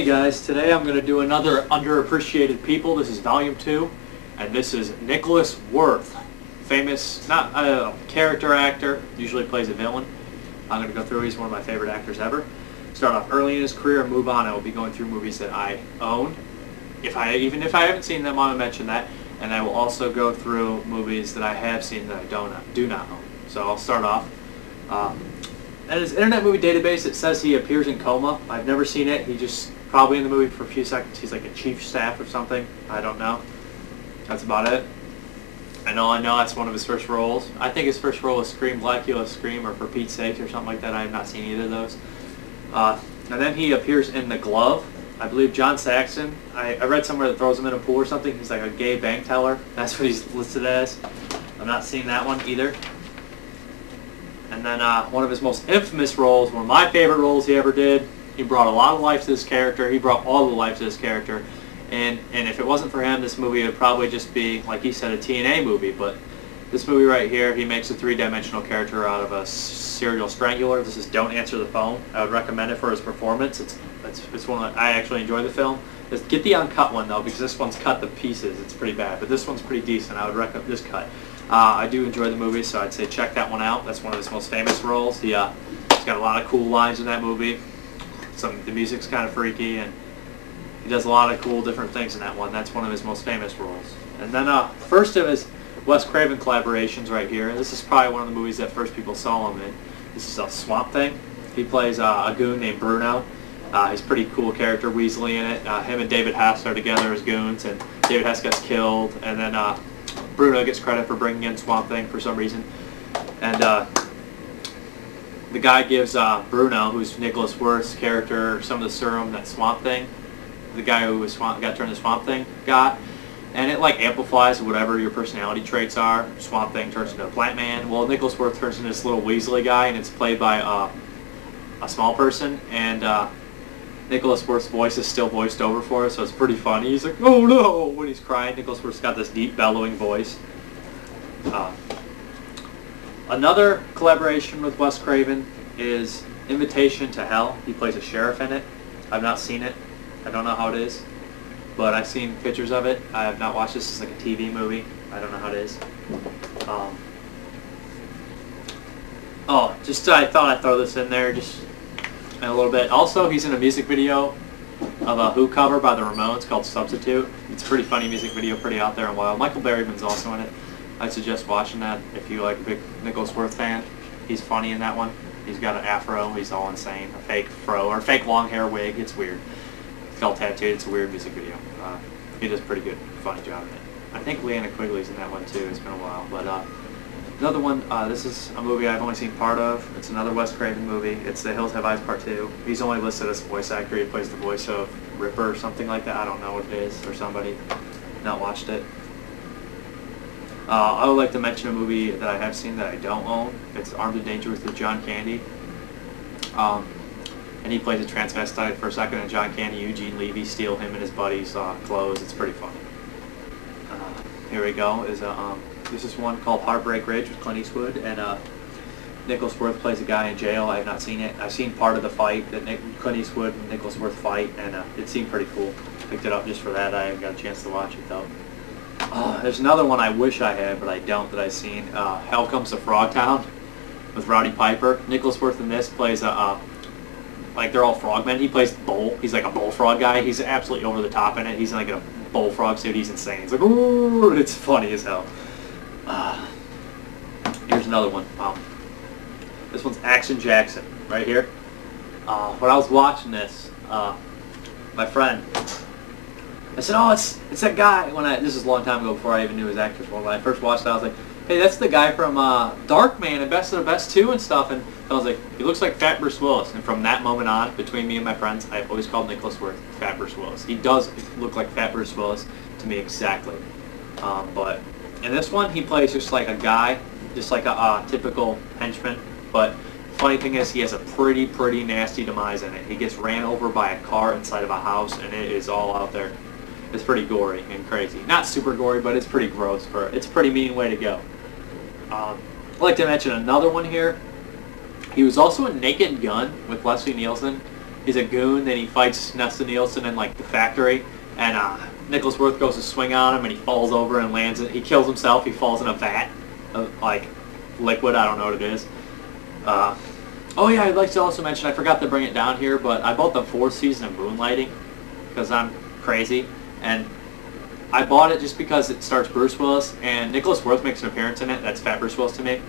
Hey guys, today I'm going to do another Underappreciated People. This is Volume 2, and this is Nicolas Worth. Famous, not character actor, usually plays a villain. I'm going to go through, he's one of my favorite actors ever. Start off early in his career and move on. I will be going through movies that I own. Even if I haven't seen them, I'm going to mention that. And I will also go through movies that I have seen that I do not own. So I'll start off. At his Internet Movie Database, it says he appears in coma. I've never seen it. He just probably in the movie for a few seconds. He's like a chief staff or something. I don't know. That's about it. I know that's one of his first roles. I think his first role was Scream, Blackula, Scream, or For Pete's Sake or something like that. I have not seen either of those. And then he appears in The Glove. I believe John Saxon. I read somewhere that throws him in a pool or something. He's like a gay bank teller. That's what he's listed as. I'm not seeing that one either. And then one of his most infamous roles, one of my favorite roles he ever did. He brought a lot of life to this character. He brought all the life to this character. And if it wasn't for him, this movie would probably just be, like he said, a TNA movie. But this movie right here, he makes a three-dimensional character out of a serial strangler. This is Don't Answer the Phone. I would recommend it for his performance. It's one that I actually enjoy the film. Get the uncut one though, because this one's cut to pieces. It's pretty bad, but this one's pretty decent. I would recommend this cut. I do enjoy the movie, so I'd say check that one out. That's one of his most famous roles. He's got a lot of cool lines in that movie. The music's kind of freaky, and he does a lot of cool different things in that one. That's one of his most famous roles. And then first of his Wes Craven collaborations right here. This is probably one of the movies that first people saw him in. This is Swamp Thing. He plays a goon named Bruno. He's a pretty cool character, Weasley in it. Him and David Hess are together as goons, and David Hess gets killed, and then Bruno gets credit for bringing in Swamp Thing for some reason. And the guy gives Bruno, who's Nicolas Worth's character, some of the serum that Swamp Thing, the guy who got turned into Swamp Thing, got. And it like amplifies whatever your personality traits are. Swamp Thing turns into a plant man. Well, Nicolas Worth turns into this little Weasley guy, and it's played by a small person. And Nicolas Worth's voice is still voiced over for us, so it's pretty funny. He's like, "Oh no!" when he's crying. Nicolas Worth's got this deep, bellowing voice. Another collaboration with Wes Craven is Invitation to Hell. He plays a sheriff in it. I've not seen it. I don't know how it is, but I've seen pictures of it. I have not watched this. It's like a TV movie. I don't know how it is. I thought I'd throw this in there just a little bit. Also, he's in a music video of a Who cover by the Ramones called Substitute. It's a pretty funny music video, pretty out there and wild. Michael Berryman's also in it. I'd suggest watching that if you're like a big Nicolas Worth fan. He's funny in that one. He's got an afro. He's all insane. A fake fro or a fake long hair wig. It's weird. He's all tattooed. It's a weird music video. He does a pretty good, funny job in it. I think Leanna Quigley's in that one too. It's been a while, but another one. This is a movie I've only seen part of. It's another Wes Craven movie. It's The Hills Have Eyes Part 2. He's only listed as a voice actor. He plays the voice of Ripper or something like that. I don't know what it is, or somebody. Not watched it. I would like to mention a movie that I have seen that I don't own. It's Armed and Dangerous with John Candy. And he plays a transvestite for a second, and John Candy, Eugene Levy steal him and his buddies' clothes. It's pretty funny. Here we go. This is one called Heartbreak Ridge with Clint Eastwood, and Nicolas Worth plays a guy in jail. I have not seen it. I've seen part of the fight that Clint Eastwood and Nicolas Worth fight, and it seemed pretty cool. Picked it up just for that. I haven't got a chance to watch it though. There's another one I wish I had, but I don't, that I've seen. Hell Comes to Frogtown with Roddy Piper. Nicolas Worth in this plays like they're all frogmen. He plays bull. He's like a bullfrog guy. He's absolutely over the top in it. He's like in a bullfrog suit. He's insane. He's like, ooh, it's funny as hell. Here's another one. This one's Action Jackson right here. When I was watching this, my friend, I said, "Oh, it's that guy." This is a long time ago before I even knew his actor's role. When I first watched it, I was like, "Hey, that's the guy from Darkman and Best of the Best 2 and stuff." And I was like, "He looks like Fat Bruce Willis." And from that moment on, between me and my friends, I've always called Nicolas Worth Fat Bruce Willis. He does look like Fat Bruce Willis to me exactly. But in this one, he plays just like a guy, just like a typical henchman. But the funny thing is, he has a pretty nasty demise in it. He gets ran over by a car inside of a house, and it is all out there. It's pretty gory and crazy. Not super gory, but it's pretty gross. It's a pretty mean way to go. I'd like to mention another one here. He was also in Naked Gun with Leslie Nielsen. He's a goon, then he fights Nesta Nielsen in like the factory, and Nicholas Worth goes to swing on him, and he falls over and lands it. He kills himself. He falls in a vat of like liquid. I don't know what it is. Oh yeah, I'd like to also mention, I forgot to bring it down here, but I bought the 4th season of Moonlighting because I'm crazy, and I bought it just because it stars Bruce Willis, and Nicholas Worth makes an appearance in it. That's Fat Bruce Willis to me.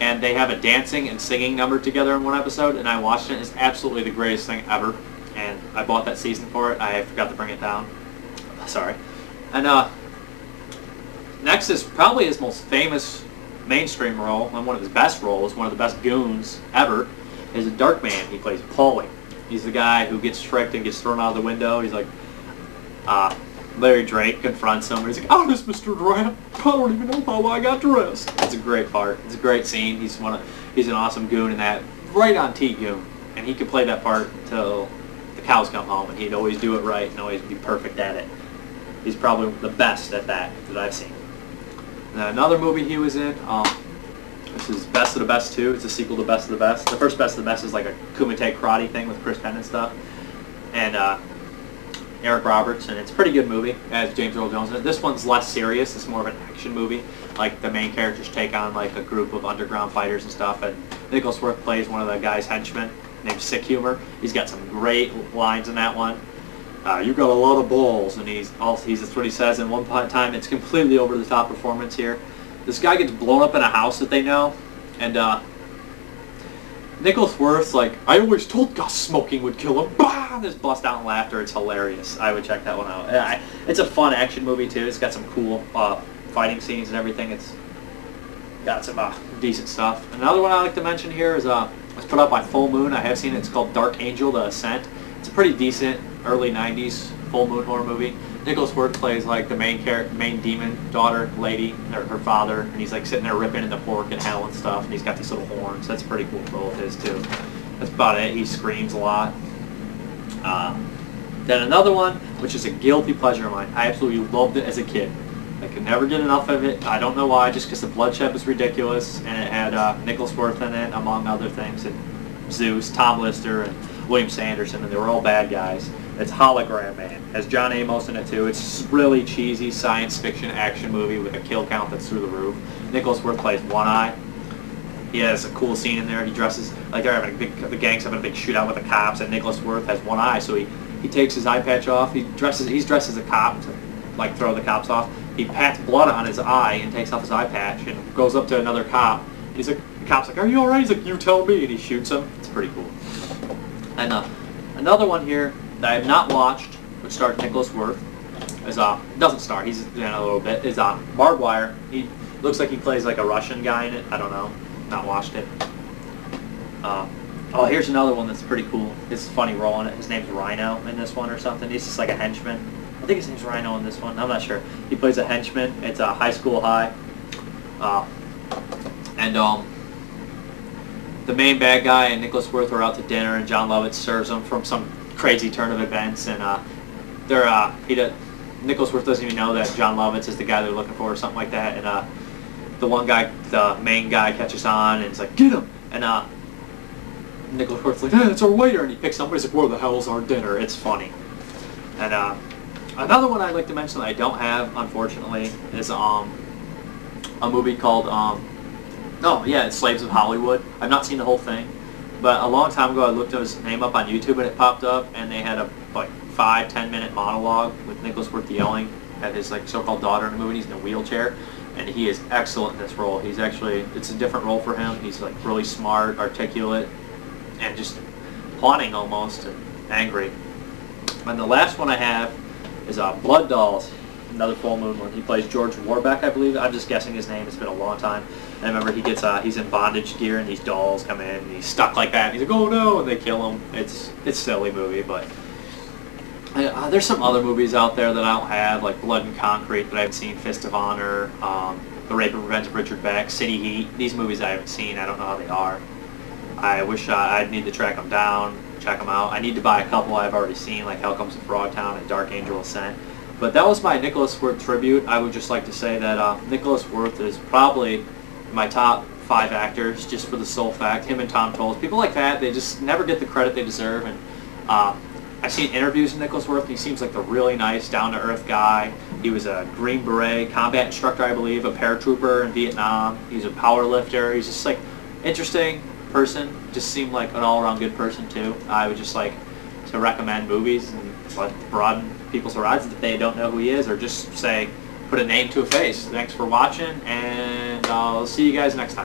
And they have a dancing and singing number together in one episode, and I watched it. It's absolutely the greatest thing ever, and I bought that season for it. I forgot to bring it down. Sorry. And next is probably his most famous mainstream role, and one of his best roles, one of the best goons ever, is a darkman. He plays Paulie. He's the guy who gets tricked and gets thrown out of the window. He's like, Larry Drake confronts him, and he's like, "Oh, this Mr. Durant, I don't even know how I got dressed." It's a great part. It's a great scene. He's an awesome goon in that, right on T goon, and he could play that part till the cows come home, and he'd always do it right and always be perfect at it. He's probably the best at that I've seen. And another movie he was in, this is Best of the Best 2. It's a sequel to Best of the Best. The first Best of the Best is like a Kumite karate thing with Chris Penn and stuff. And Eric Roberts, and it's a pretty good movie. It has James Earl Jones in it. This one's less serious. It's more of an action movie. Like the main characters take on like a group of underground fighters and stuff. And Nicholas Worth plays one of the guy's henchmen named Sick Humor. He's got some great lines in that one. You got a lot of balls, and that's what he says. And one time, it's completely over the top performance here. This guy gets blown up in a house that they know, and Nicholas Worth's like, "I always told Gus smoking would kill him." Bah! Just bust out in laughter. It's hilarious. I would check that one out. It's a fun action movie too. It's got some cool fighting scenes and everything. It's got some decent stuff. Another one I like to mention here is it's put out by Full Moon. I have seen it. It's called Dark Angel: The Ascent. It's a pretty decent early '90s Full Moon horror movie. Nicholas Worth plays like the main demon daughter lady, or her father, and he's like sitting there ripping into pork and hell and stuff, and he's got these little horns. That's a pretty cool role of his too. That's about it. He screams a lot. Then another one, which is a guilty pleasure of mine. I absolutely loved it as a kid. I could never get enough of it. I don't know why, just because the bloodshed was ridiculous, and it had Nicholas Worth in it, among other things, and Zeus, Tom Lister, and William Sanderson, and they were all bad guys. It's Hologram Man. It has John Amos in it too. It's really cheesy science fiction action movie with a kill count that's through the roof. Nicholas Worth plays One Eye. He has a cool scene in there. He dresses like they're having the gang's having a big shootout with the cops, and Nicholas Worth has one eye, so he takes his eye patch off. He's dressed as a cop to like throw the cops off. He pats blood on his eye and takes off his eye patch and goes up to another cop. He's like, the cop's like, "Are you all right?" He's like, "You tell me," and he shoots him. It's pretty cool. And another one here that I have not watched, which stars Nicholas Worth, is doesn't star. He's in it a little bit. Is Barbed Wire. He looks like he plays like a Russian guy in it. I don't know. Not watched it. Oh, here's another one that's pretty cool. It's a funny role in it. His name's Rhino in this one or something. He's just like a henchman. I think his name's Rhino in this one. I'm not sure. He plays a henchman. It's a high school high. And the main bad guy and Nicholas Worth are out to dinner, and John Lovitz serves them from some crazy turn of events, and Nicholas Worth doesn't even know that John Lovitz is the guy they're looking for or something like that, and the one guy, the main guy, catches on and he's like, "Get him!" And Nicholas Worth's like, "Hey, it's our waiter," and he picks somebody. He's like, "Where the hell's our dinner?" It's funny. And another one I'd like to mention that I don't have, unfortunately, is a movie called it's Slaves of Hollywood. I've not seen the whole thing, but a long time ago I looked his name up on YouTube and it popped up, and they had a like 5-10 minute monologue with Nicholas Worth yelling at his like so-called daughter in the movie. He's in a wheelchair, and he is excellent in this role. It's a different role for him. He's like really smart, articulate, and just plotting almost, and angry. And the last one I have is Blood Dolls, another Full Moon one. He plays George Warbeck, I believe. I'm just guessing his name. It's been a long time. And I remember he's in bondage gear, and these dolls come in, and he's stuck like that. And he's like, "Oh no!" and they kill him. It's a silly movie, but there's some other movies out there that I don't have, like Blood and Concrete that I haven't seen, Fist of Honor, The Rape and Revenge of Richard Beck, City Heat. These movies I haven't seen. I don't know how they are. I wish I'd need to track them down, check them out. I need to buy a couple I've already seen, like Hell Comes to Frogtown and Dark Angel: Ascent. But that was my Nicholas Worth tribute. I would just like to say that Nicholas Worth is probably my top 5 actors, just for the sole fact. Him and Tom Tolles. People like that, they just never get the credit they deserve, and I've seen interviews with Nicolas Worth, and he seems like a really nice, down-to-earth guy. He was a Green Beret combat instructor, I believe, a paratrooper in Vietnam. He's a power lifter. He's just like interesting person. Just seemed like an all-around good person too. I would just like to recommend movies and let broaden people's horizons if they don't know who he is, or just say put a name to a face. Thanks for watching, and I'll see you guys next time.